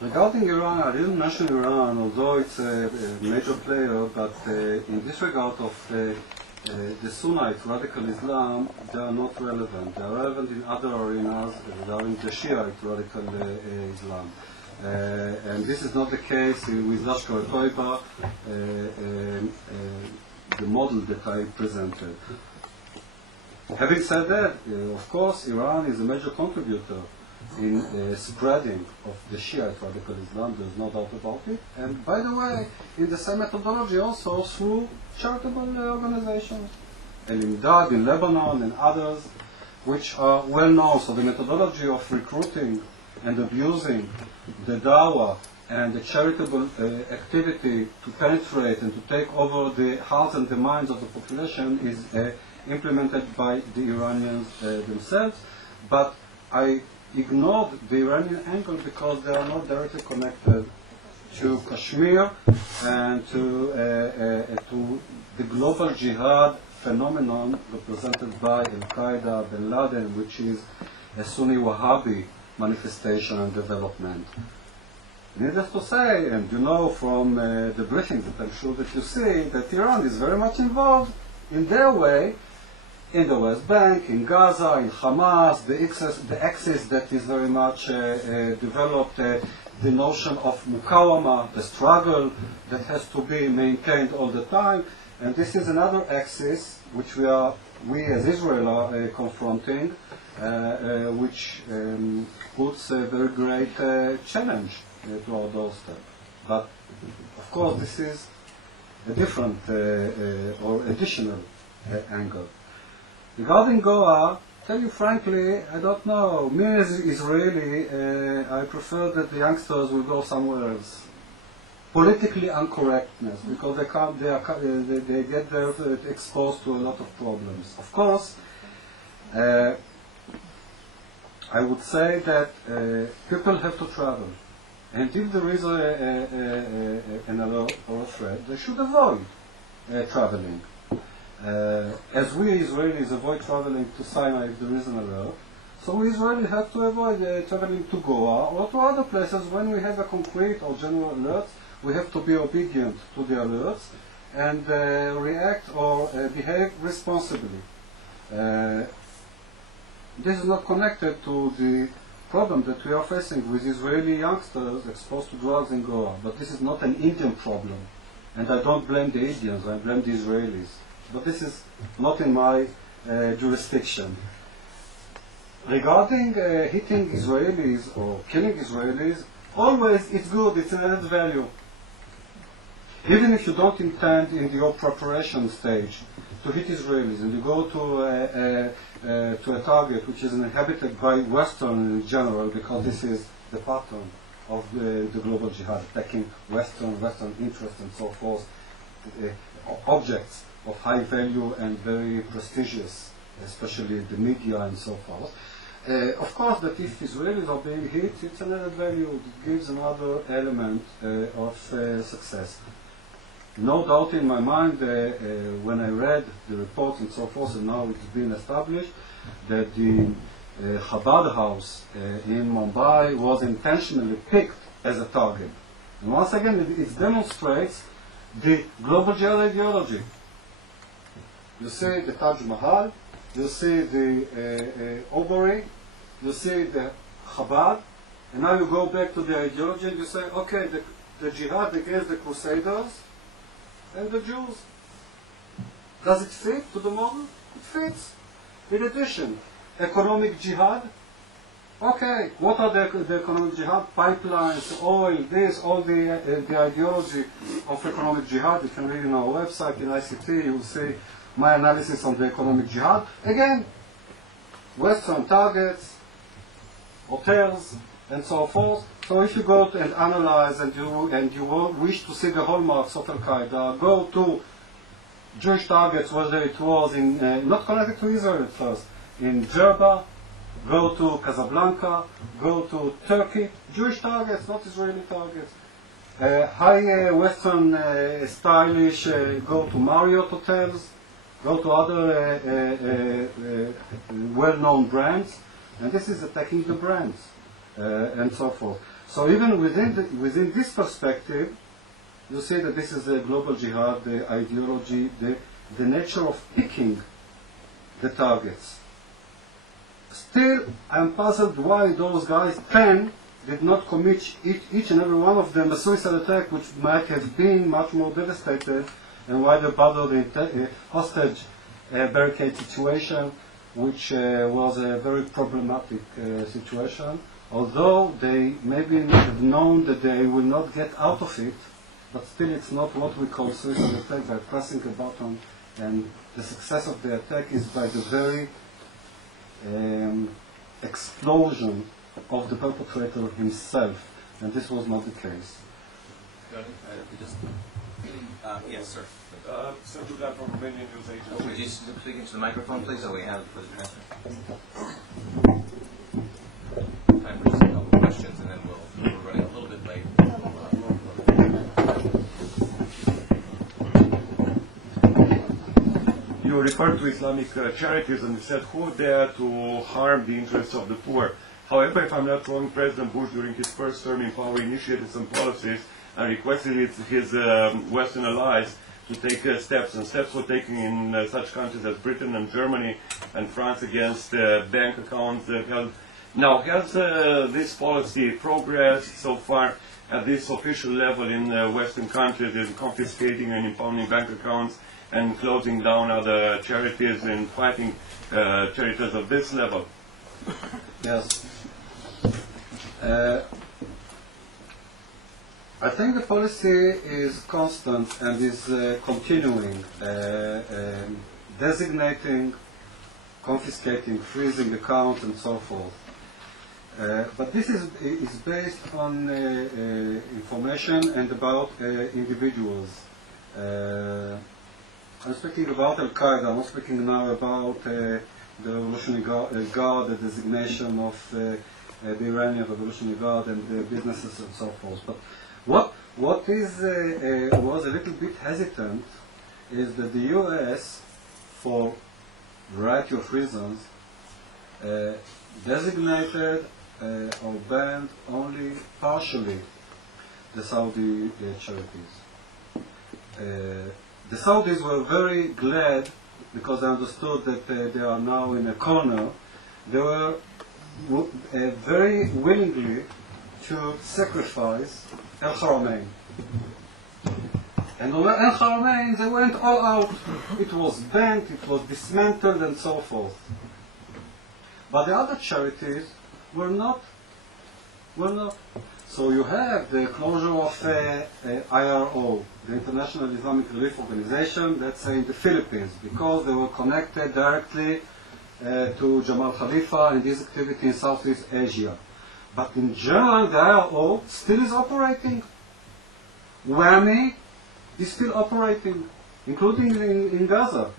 Regarding Iran, I didn't mention Iran, although it's a major player, but in this regard of the Sunnite radical Islam, they are not relevant. They are relevant in other arenas regarding the Shiite radical Islam. And this is not the case with Lashkar-e-Taiba, the model that I presented. Having said that, of course, Iran is a major contributor in spreading of the Shiite radical Islam, there's no doubt about it. And by the way, in the same methodology also through charitable organizations, El-Imdad in Lebanon and others, which are well known. So the methodology of recruiting and abusing the dawah and the charitable activity to penetrate and to take over the hearts and the minds of the population is implemented by the Iranians themselves. But I ignored the Iranian angle because they are not directly connected to Kashmir and to the global jihad phenomenon represented by Al-Qaeda, Bin Laden, which is a Sunni Wahhabi manifestation and development. Needless to say, and you know from the briefings that I'm sure that you see, that Iran is very much involved in their way in the West Bank, in Gaza, in Hamas, the axis that is very much developed, the notion of mukawama, the struggle that has to be maintained all the time. And this is another axis which we as Israel are confronting, which puts a very great challenge to our doorstep. But of course this is a different or additional angle. Regarding Goa, tell you frankly, I don't know. Me as Israeli, I prefer that the youngsters will go somewhere else. Politically incorrectness, because they get there exposed to a lot of problems. Of course, I would say that people have to travel. And if there is an alert or a threat, they should avoid traveling. As we Israelis avoid traveling to Sinai if there is an alert, so we Israelis have to avoid traveling to Goa or to other places when we have a concrete or general alert. We have to be obedient to the alerts and react or behave responsibly. This is not connected to the problem that we are facing with Israeli youngsters exposed to drugs in Goa. But this is not an Indian problem. And I don't blame the Indians, I blame the Israelis. But this is not in my jurisdiction. Regarding hitting Israelis or killing Israelis, always it's good, it's an added value. Even if you don't intend in your preparation stage to hit Israelis and you go to a target which is inhabited by Western in general, because this is the pattern of the global jihad, attacking Western interests and so forth, objects of high value and very prestigious, especially the media and so forth. Of course, that if Israelis are being hit, it's another value. It gives another element of success. No doubt in my mind, when I read the reports and so forth, and now it's been established, that the Chabad house in Mumbai was intentionally picked as a target. And once again, it demonstrates the global jihad ideology. You see the Taj Mahal, you see the Obori, you see the Chabad, and now you go back to the ideology and you say, okay, the jihad against the Crusaders and the Jews. Does it fit to the model? It fits. In addition, economic jihad. Okay, what are the economic jihad? Pipelines, oil, this, all the ideology of economic jihad. You can read on our website in ICT, you will see my analysis on the economic jihad. Again, Western targets, hotels, and so forth. So if you go and analyze and you wish to see the hallmarks of Al-Qaeda, go to Jewish targets, whether it was in, not connected to Israel at first, in Jerba, go to Casablanca, go to Turkey, Jewish targets, not Israeli targets. High Western stylish, go to Marriott hotels, go to other well-known brands, and this is attacking the brands and so forth. So even within this perspective, you see that this is a global jihad, the ideology, the nature of picking the targets. Still, I'm puzzled why those guys, 10, did not commit each and every one of them a suicide attack, which might have been much more devastated, and why they bothered the hostage barricade situation, which was a very problematic situation. Although they maybe have known that they will not get out of it, but still it's not what we call suicide attack by pressing a button, and the success of the attack is by the very explosion of the perpetrator himself, and this was not the case. Yes, sir. Sanjuga from Romanian News Agency. Would you speak into the microphone, please, so we have it for the transfer? Time for just a couple of questions, and then we're running a little bit late. You referred to Islamic charities and you said who dare to harm the interests of the poor. However, if I'm not wrong, President Bush during his first term in power initiated some policies and requested his Western allies to take steps, and steps were taken in such countries as Britain and Germany and France against bank accounts held. Now, has this policy progressed so far at this official level in Western countries in confiscating and impounding bank accounts and closing down other charities and fighting charities of this level? Yes. I think the policy is constant and is continuing, designating, confiscating, freezing accounts, and so forth. But this is based on information and about individuals. I'm speaking about Al-Qaeda. I'm not speaking now about the Revolutionary Guard, the designation of the Iranian Revolutionary Guard and the businesses and so forth. But what was a little bit hesitant is that the U.S., for a variety of reasons, designated or banned only partially the Saudi charities. The Saudis were very glad because they understood that they are now in a corner. They were very willingly to sacrifice Al-Haramain. And over Al-Haramain they went all out. It was banned, it was dismantled, and so forth. But the other charities were not. So you have the closure of IRO, the International Islamic Relief Organization, let's say in the Philippines, because they were connected directly to Jamal Khalifa and his activity in Southeast Asia. But in general, the IRO still is operating. WAMI is still operating, including in Gaza.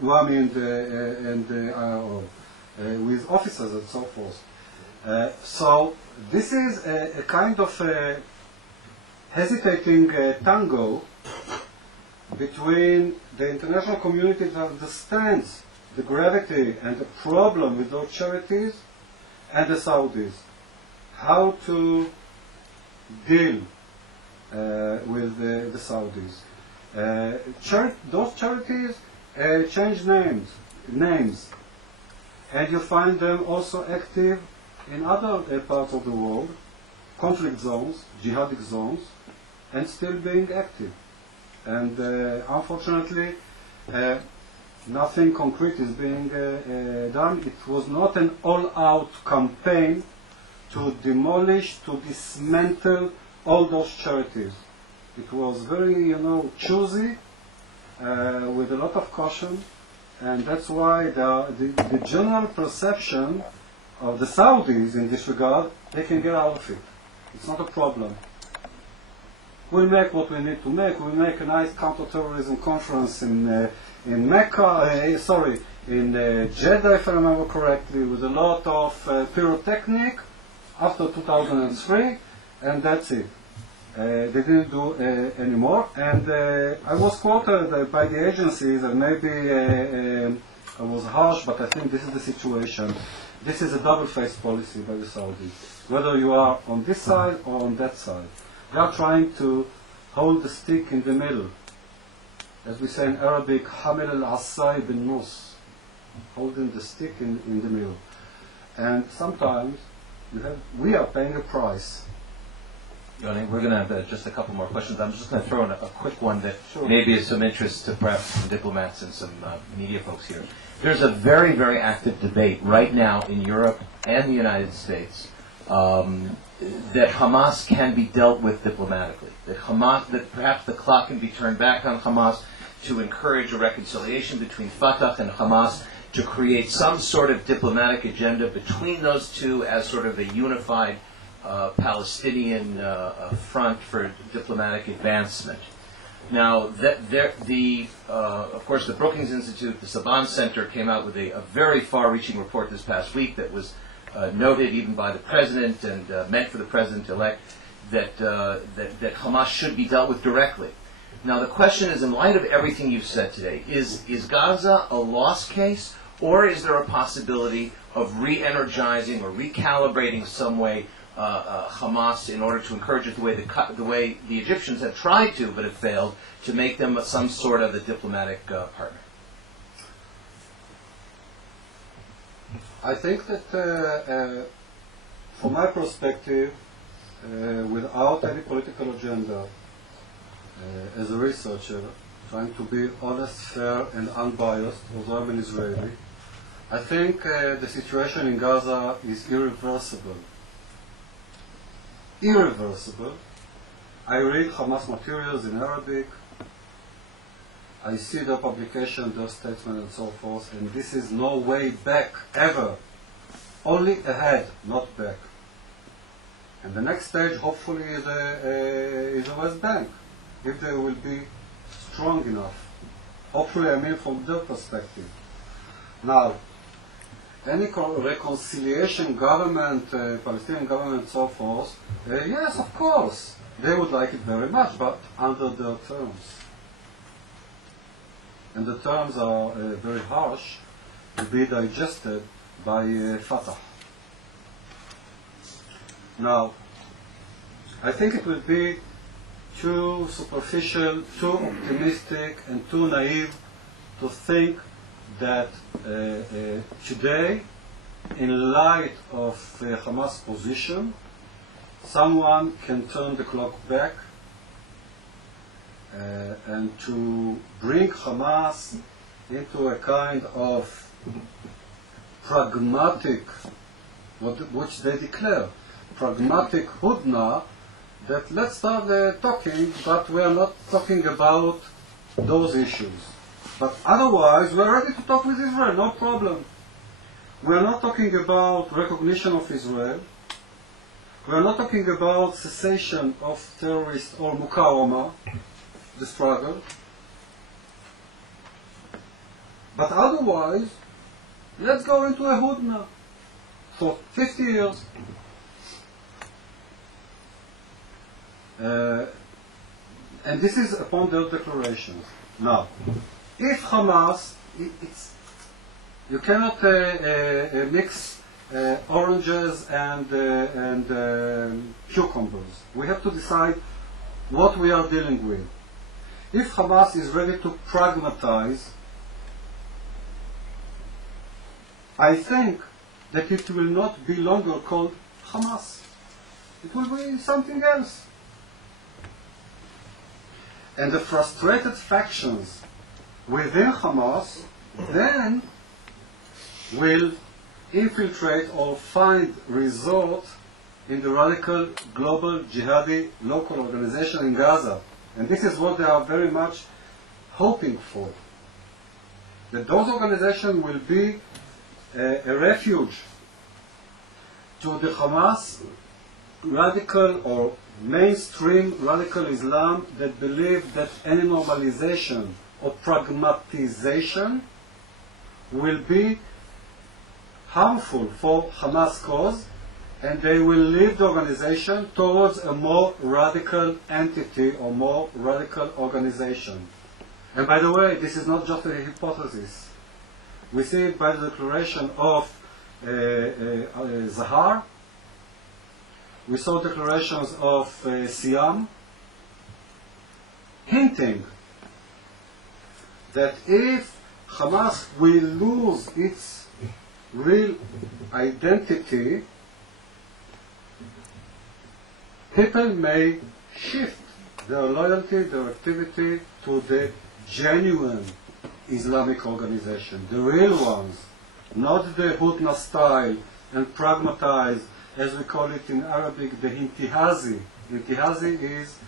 WAMI and the IRO, with officers and so forth. So this is a kind of hesitating tango between the international community that understands the gravity and the problem with those charities and the Saudis. How to deal with the Saudis. Those charities change names, and you find them also active in other parts of the world, conflict zones, jihadic zones, and still being active. And unfortunately, nothing concrete is being done. It was not an all-out campaign to demolish, to dismantle all those charities. It was very, choosy, with a lot of caution, and that's why the general perception of the Saudis in this regard, they can get out of it. It's not a problem. We'll make what we need to make. We'll make a nice counter-terrorism conference in Mecca, in Jeddah, if I remember correctly, with a lot of pyrotechnic after 2003, and that's it. They didn't do anymore, and I was quoted by the agencies, and maybe I was harsh, but I think this is the situation. this is a double-faced policy by the Saudis. Whether you are on this side or on that side, they are trying to hold the stick in the middle. As we say in Arabic, hamil al-asai bin nus, holding the stick in the middle. And sometimes we are paying a price. Yoni, we're going to have just a couple more questions. I'm just going to throw in a quick one that Sure. maybe is some interest to perhaps some diplomats and some media folks here. There's a very, very active debate right now in Europe and the United States that Hamas can be dealt with diplomatically. That perhaps the clock can be turned back on Hamas to encourage a reconciliation between Fatah and Hamas, to create some sort of diplomatic agenda between those two as sort of a unified Palestinian front for diplomatic advancement. Now, of course, the Brookings Institute, the Saban Center, came out with a very far-reaching report this past week that was noted even by the president and meant for the president-elect that Hamas should be dealt with directly. Now, the question is, in light of everything you've said today, is Gaza a lost case, or is there a possibility of re-energizing or recalibrating some way Hamas in order to encourage it the way the Egyptians have tried to but have failed, to make them some sort of a diplomatic partner? I think that from my perspective, without any political agenda, as a researcher, trying to be honest, fair and unbiased, although I'm an Israeli, I think the situation in Gaza is irreversible. Irreversible. I read Hamas materials in Arabic, I see their publication, their statement and so forth, and this is no way back, ever. Only ahead, not back. And the next stage, hopefully, is the West Bank, if they will be strong enough. Hopefully, I mean from their perspective. Now, any reconciliation government, Palestinian government and so forth, yes, of course, they would like it very much, but under their terms. And the terms are very harsh to be digested by Fatah. Now, I think it would be too superficial, too optimistic, and too naive to think that today, in light of Hamas' position, someone can turn the clock back and to bring Hamas into a kind of pragmatic, which they declare, pragmatic hudna, that let's start talking, but we are not talking about those issues. But otherwise, we are ready to talk with Israel, no problem. We are not talking about recognition of Israel. We are not talking about cessation of terrorists or mukawama, the struggle. But otherwise, let's go into a hudna for 50 years. And this is upon their declarations. Now, if Hamas, you cannot mix oranges and cucumbers. We have to decide what we are dealing with. If Hamas is ready to pragmatize, I think that it will not be longer called Hamas. It will be something else. And the frustrated factions within Hamas then will infiltrate or find resort in the radical global jihadi local organization in Gaza. And this is what they are very much hoping for. That those organizations will be a refuge to the Hamas radical or mainstream radical Islam that believe that any normalization or pragmatization will be harmful for Hamas cause, and they will lead the organization towards a more radical entity or more radical organization. And by the way, this is not just a hypothesis. We see it by the declaration of Zahar. We saw declarations of Siam hinting that if Hamas will lose its real identity, people may shift their loyalty, their activity to the genuine Islamic organization, the real ones, not the Hutna style and pragmatized, as we call it in Arabic, the intihazi. Intihazi is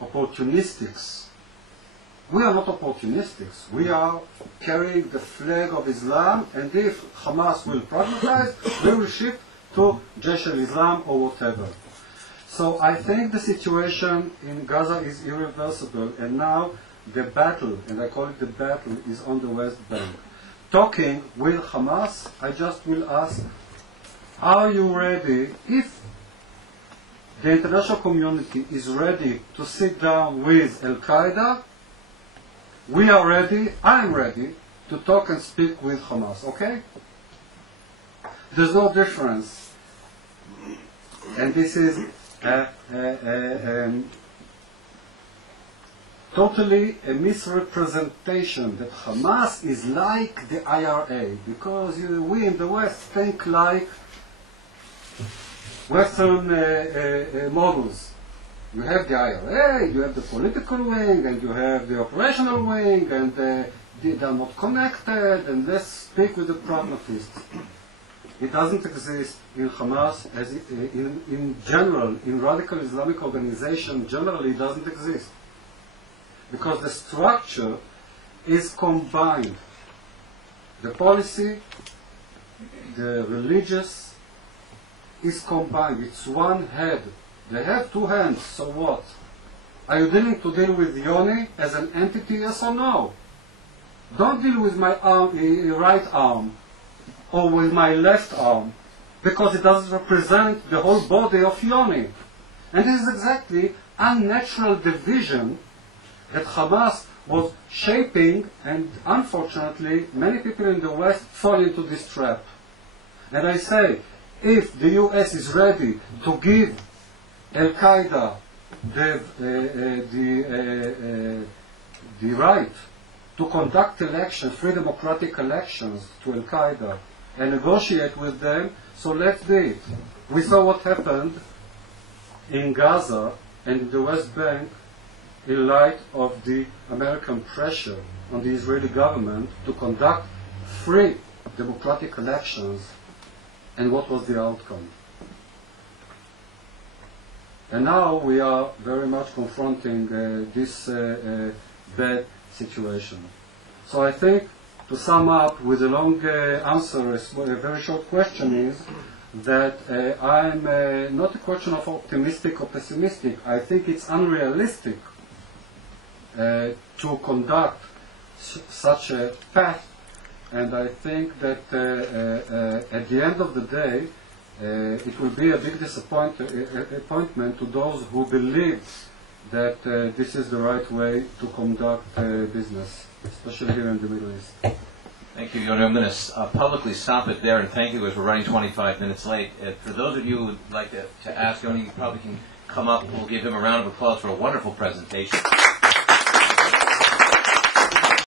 opportunistics. We are not opportunistics. We are carrying the flag of Islam, and if Hamas will pragmatize, we will shift to Jaish al-Islam or whatever. So I think the situation in Gaza is irreversible, and now the battle, and I call it the battle, is on the West Bank. Talking with Hamas, I just will ask, are you ready, if the international community is ready to sit down with Al-Qaeda, we are ready, I'm ready, to talk and speak with Hamas, okay? There's no difference. And this is totally a misrepresentation that Hamas is like the IRA, because we in the West think like Western models. You have the IRA, you have the political wing, and you have the operational wing, and they are not connected, and let's speak with the pragmatists. It doesn't exist in Hamas, as in general, in radical Islamic organization, generally it doesn't exist. Because the structure is combined. The policy, the religious, is combined. It's one head. They have two hands, so what? Are you willing to deal with Yoni as an entity, yes or no? Don't deal with my right arm or with my left arm, because it doesn't represent the whole body of Yoni. And this is exactly unnatural division that Hamas was shaping, and unfortunately many people in the West fall into this trap. And I say, if the US is ready to give Al-Qaeda the right to conduct elections, free democratic elections to Al-Qaeda, and negotiate with them, so let's do it. We saw what happened in Gaza and in the West Bank in light of the American pressure on the Israeli government to conduct free democratic elections, and what was the outcome. And now we are very much confronting this bad situation. So I think, to sum up with a long answer, a very short question is that I'm not a question of optimistic or pessimistic. I think it's unrealistic to conduct such a path, and I think that at the end of the day it will be a big disappointment to those who believe that this is the right way to conduct business, especially here in the Middle East. Thank you, Yoni. I'm going to publicly stop it there, and thank you, as we're running 25 minutes late. For those of you who would like to ask Yoni, you probably can come up. We'll give him a round of applause for a wonderful presentation.